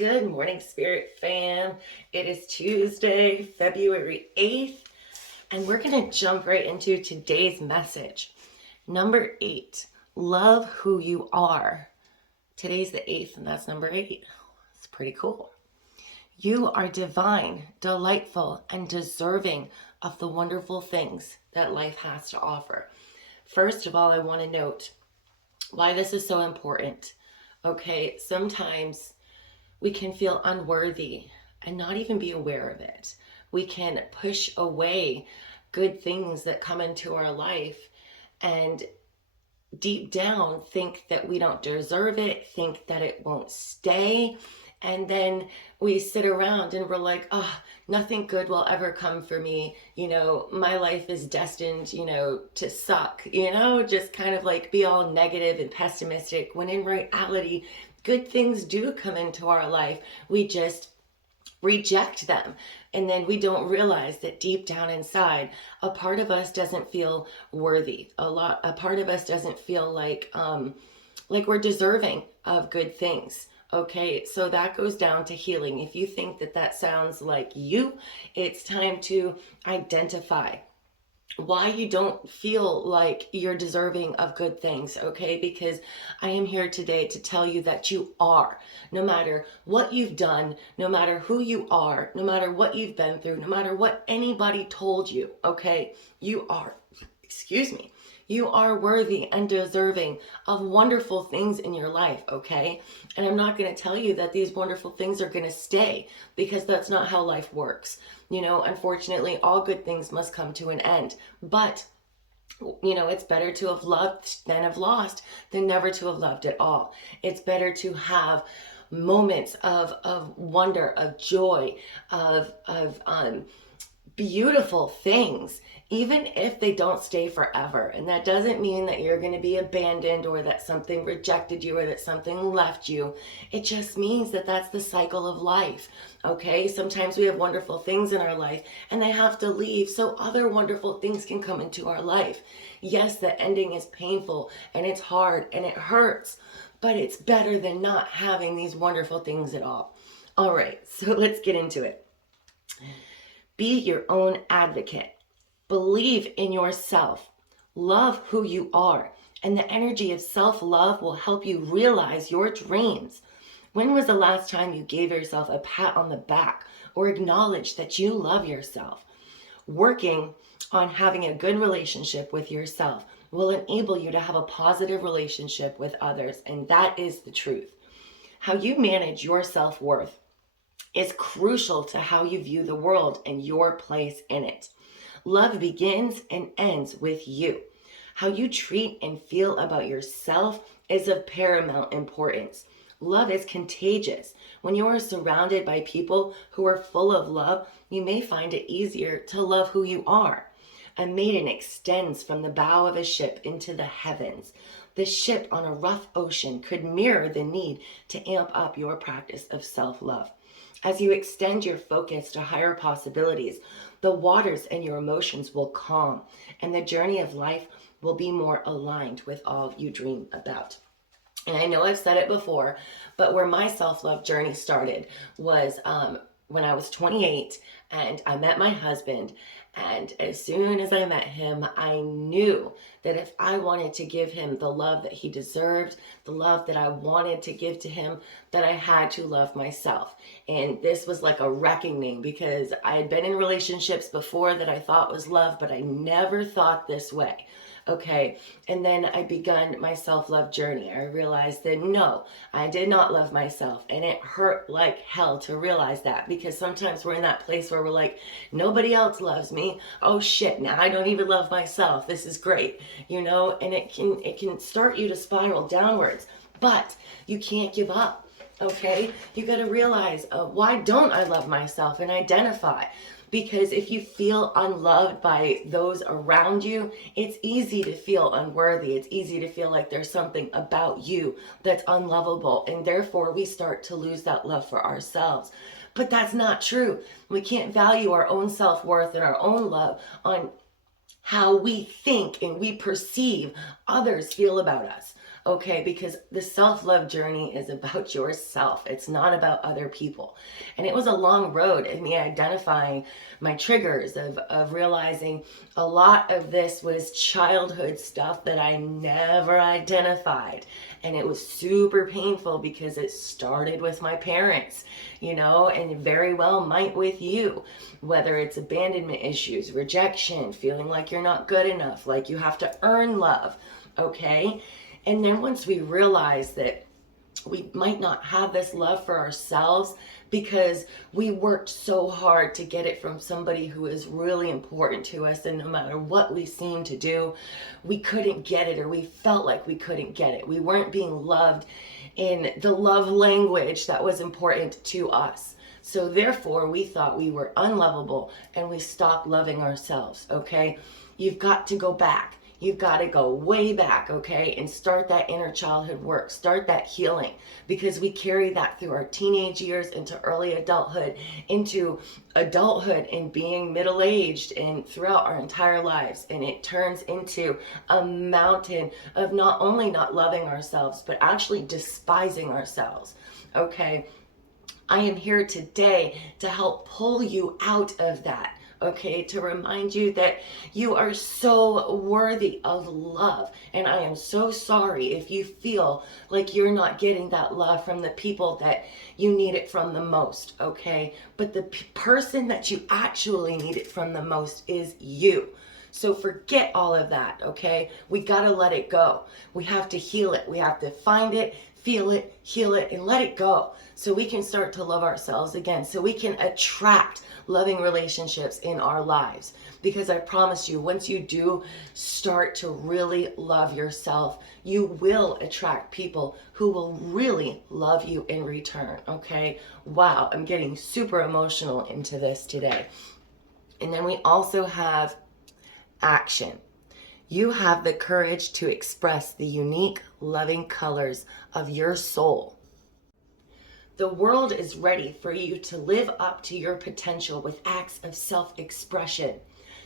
Good morning, Spirit fam. It is Tuesday, February 8th, and we're going to jump right into today's message. Number 8, love who you are. Today's the 8th, and that's number 8. It's pretty cool. You are divine, delightful, and deserving of the wonderful things that life has to offer. First of all, I want to note why this is so important. Okay, sometimes we can feel unworthy and not even be aware of it. We can push away good things that come into our life and deep down think that we don't deserve it, think that it won't stay. And then we sit around and we're like, oh, nothing good will ever come for me. My life is destined, to suck, just kind of like be all negative and pessimistic, when in reality, good things do come into our life. We just reject them. And then we don't realize that deep down inside, a part of us doesn't feel worthy. A part of us doesn't feel like we're deserving of good things. Okay, so that goes down to healing. If you think that sounds like you, it's time to identify why you don't feel like you're deserving of good things, okay? Because I am here today to tell you that you are. No matter what you've done, no matter who you are, no matter what you've been through, no matter what anybody told you, okay? You are, you are worthy and deserving of wonderful things in your life, okay? And I'm not going to tell you that these wonderful things are going to stay, because that's not how life works. Unfortunately, all good things must come to an end. But, it's better to have loved than have lost than never to have loved at all. It's better to have moments of wonder, of joy, of beautiful things, even if they don't stay forever. And that doesn't mean that you're going to be abandoned, or that something rejected you, or that something left you. It just means that that's the cycle of life. Okay, sometimes we have wonderful things in our life and they have to leave so other wonderful things can come into our life. Yes, the ending is painful and it's hard and it hurts, but it's better than not having these wonderful things at all. All right, so let's get into it. Be your own advocate. Believe in yourself. Love who you are. And the energy of self-love will help you realize your dreams. When was the last time you gave yourself a pat on the back or acknowledged that you love yourself? Working on having a good relationship with yourself will enable you to have a positive relationship with others. And that is the truth. How you manage your self-worth is crucial to how you view the world and your place in it. Love begins and ends with you. How you treat and feel about yourself is of paramount importance. Love is contagious. When you are surrounded by people who are full of love, you may find it easier to love who you are. A maiden extends from the bow of a ship into the heavens. The ship on a rough ocean could mirror the need to amp up your practice of self-love. As you extend your focus to higher possibilities, the waters and your emotions will calm, and the journey of life will be more aligned with all you dream about. And I know I've said it before, but where my self-love journey started was when I was 28 and I met my husband. And as soon as I met him, I knew that if I wanted to give him the love that he deserved, the love that I wanted to give to him, that I had to love myself. And this was like a reckoning, because I had been in relationships before that I thought was love, but I never thought this way. Okay, and then I begun my self-love journey. I realized that no, I did not love myself, and it hurt like hell to realize that, because sometimes we're in that place where we're like, nobody else loves me. Oh shit, now I don't even love myself. This is great, and it can start you to spiral downwards, but you can't give up. Okay, you got to realize, why don't I love myself, and identify. Because if you feel unloved by those around you, it's easy to feel unworthy. It's easy to feel like there's something about you that's unlovable. And therefore, we start to lose that love for ourselves. But that's not true. We can't value our own self-worth and our own love on how we think and we perceive others feel about us. Okay, because the self-love journey is about yourself. It's not about other people. And it was a long road of me identifying my triggers, of realizing a lot of this was childhood stuff that I never identified. And it was super painful because it started with my parents, you know, and very well might with you. Whether it's abandonment issues, rejection, feeling like you're not good enough, like you have to earn love, okay? And then once we realize that we might not have this love for ourselves because we worked so hard to get it from somebody who is really important to us, and no matter what we seemed to do, we couldn't get it, or we felt like we couldn't get it. We weren't being loved in the love language that was important to us. So therefore, we thought we were unlovable and we stopped loving ourselves, okay? You've got to go back. You've got to go way back, okay, and start that inner childhood work, start that healing, because we carry that through our teenage years into early adulthood, into adulthood and being middle-aged, and throughout our entire lives. And it turns into a mountain of not only not loving ourselves, but actually despising ourselves, okay? I am here today to help pull you out of that. Okay, to remind you that you are so worthy of love. And I am so sorry if you feel like you're not getting that love from the people that you need it from the most, okay? But the person that you actually need it from the most is you. So forget all of that, okay? We gotta let it go. We have to heal it. We have to find it, feel it, heal it, and let it go, so we can start to love ourselves again, so we can attract loving relationships in our lives. Because I promise you, once you do start to really love yourself, you will attract people who will really love you in return, okay? Wow, I'm getting super emotional into this today. And then we also have action. You have the courage to express the unique, loving colors of your soul. The world is ready for you to live up to your potential with acts of self-expression.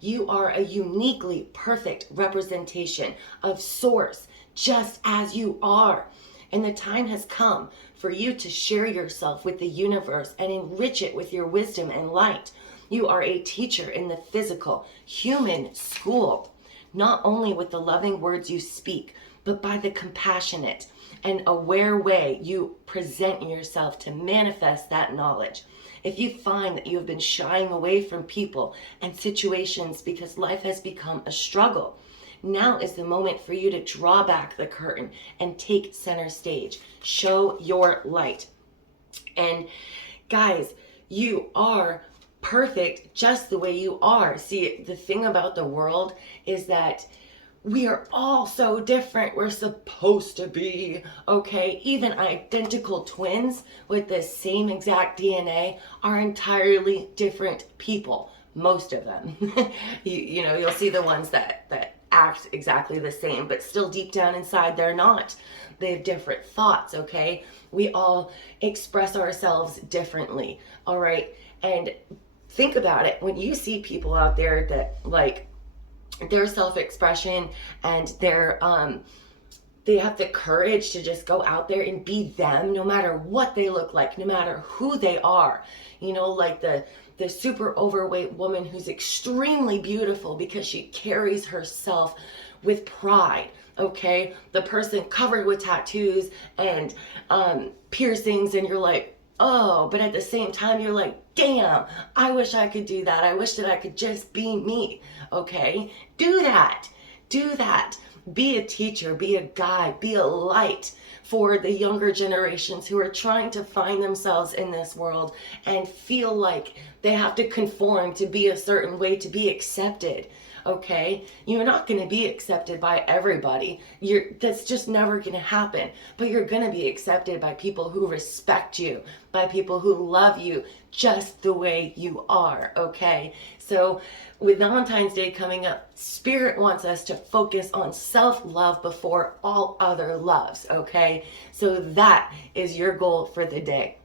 You are a uniquely perfect representation of Source, just as you are. And the time has come for you to share yourself with the universe and enrich it with your wisdom and light. You are a teacher in the physical, human school, not only with the loving words you speak, but by the compassionate and aware way you present yourself to manifest that knowledge. If you find that you have been shying away from people and situations because life has become a struggle, now is the moment for you to draw back the curtain and take center stage. Show your light. And guys, you are perfect just the way you are. See, the thing about the world is that we are all so different. We're supposed to be, okay? Even identical twins with the same exact DNA are entirely different people. Most of them. you know, you'll see the ones that act exactly the same, but still deep down inside, they're not. They have different thoughts, okay? We all express ourselves differently, all right? And think about it. When you see people out there that, like, their self-expression and their they have the courage to just go out there and be them, no matter what they look like, no matter who they are. You know, like the super overweight woman who's extremely beautiful because she carries herself with pride, okay? The person covered with tattoos and piercings, and you're like, oh, but at the same time, you're like, damn, I wish I could do that. I wish that I could just be me, okay? Do that. Do that. Be a teacher, be a guide, be a light for the younger generations who are trying to find themselves in this world and feel like they have to conform to be a certain way to be accepted. Okay, you're not going to be accepted by everybody. That's just never going to happen. But you're going to be accepted by people who respect you, by people who love you just the way you are. Okay, so with Valentine's Day coming up, Spirit wants us to focus on self-love before all other loves. Okay, so that is your goal for the day.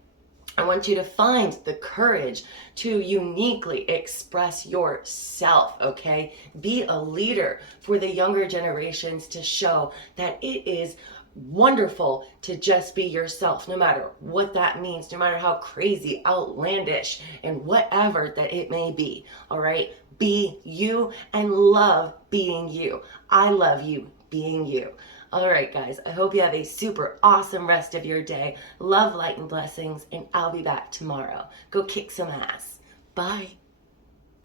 I want you to find the courage to uniquely express yourself, okay? Be a leader for the younger generations to show that it is wonderful to just be yourself, no matter what that means, no matter how crazy, outlandish, and whatever that it may be. All right? Be you and love being you. I love you being you. All right, guys, I hope you have a super awesome rest of your day. Love, light, and blessings, and I'll be back tomorrow. Go kick some ass. Bye.